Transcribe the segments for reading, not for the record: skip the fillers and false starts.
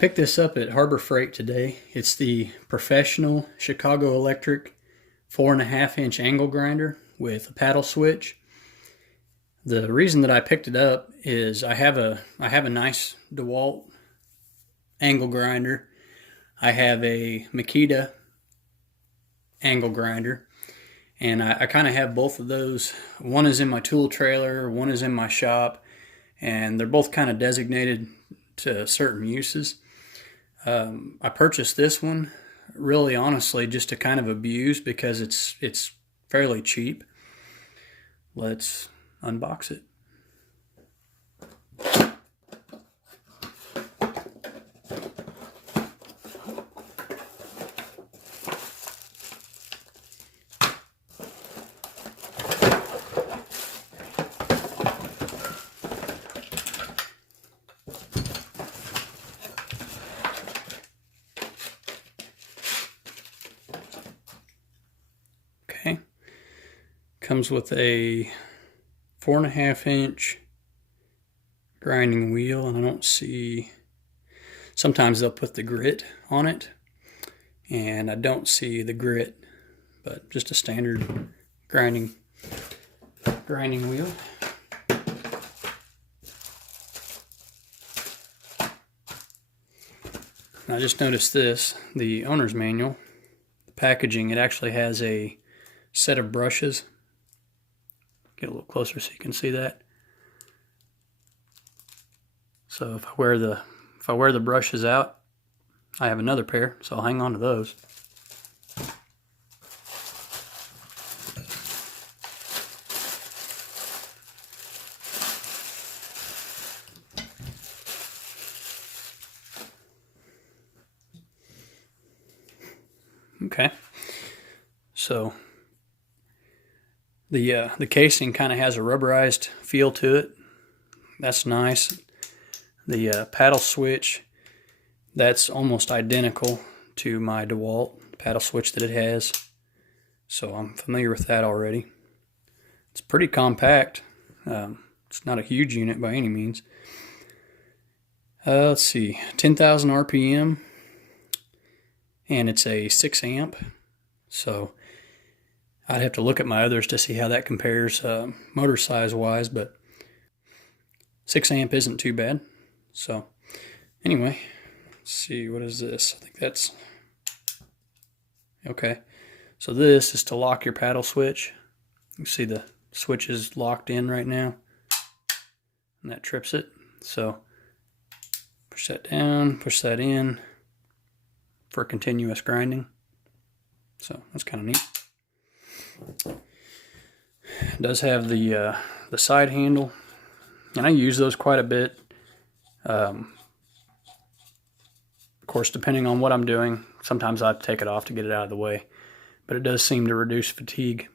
picked this up at Harbor Freight today. It's the professional Chicago Electric 4.5-inch angle grinder with a paddle switch. The reason that I picked it up is I have a nice DeWalt angle grinder. I have a Makita angle grinder, and I kind of have both of those. One is in my tool trailer, one is in my shop, and they're both kind of designated to certain uses. I purchased this one really honestly just to kind of abuse because it's fairly cheap. Let's unbox it. Okay, comes with a 4.5-inch grinding wheel, and I don't see, sometimes they'll put the grit on it, and I don't see the grit, but just a standard grinding wheel. And I just noticed this, the owner's manual, the packaging, it actually has a set of brushes. Get a little closer so you can see that. So if I wear the brushes out, I have another pair, so I'll hang on to those. Okay, so the casing kind of has a rubberized feel to it. That's nice. The paddle switch, that's almost identical to my DeWalt paddle switch that it has, so I'm familiar with that already. It's pretty compact. It's not a huge unit by any means. Let's see, 10,000 RPM, and it's a 6 amp, so I'd have to look at my others to see how that compares motor size wise, but 6 amp isn't too bad. So anyway, let's see, what is this? I think that's okay. So this is to lock your paddle switch. You see the switch is locked in right now, and that trips it. So push that down, push that in for continuous grinding. So that's kind of neat. It does have the side handle, and I use those quite a bit. Of course, depending on what I'm doing, sometimes I take it off to get it out of the way, but it does seem to reduce fatigue.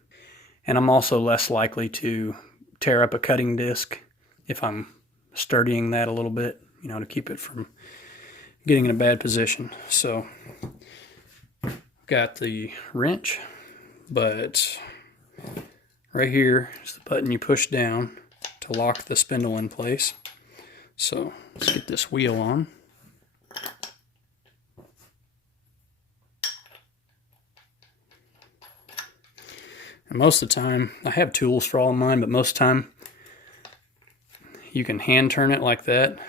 And I'm also less likely to tear up a cutting disc if I'm sturdying that a little bit, you know, to keep it from getting in a bad position. So got the wrench, but right here is the button you push down to lock the spindle in place. So let's get this wheel on. And most of the time, I have tools for all of mine, but most of the time you can hand turn it like that,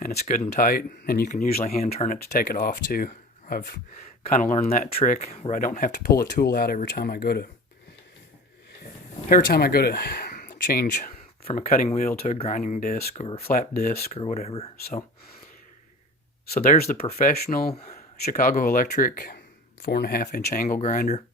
and it's good and tight, and you can usually hand turn it to take it off too. I've kind of learned that trick where I don't have to pull a tool out every time I go to change from a cutting wheel to a grinding disc or a flap disc or whatever. So there's the professional Chicago Electric 4.5-inch angle grinder.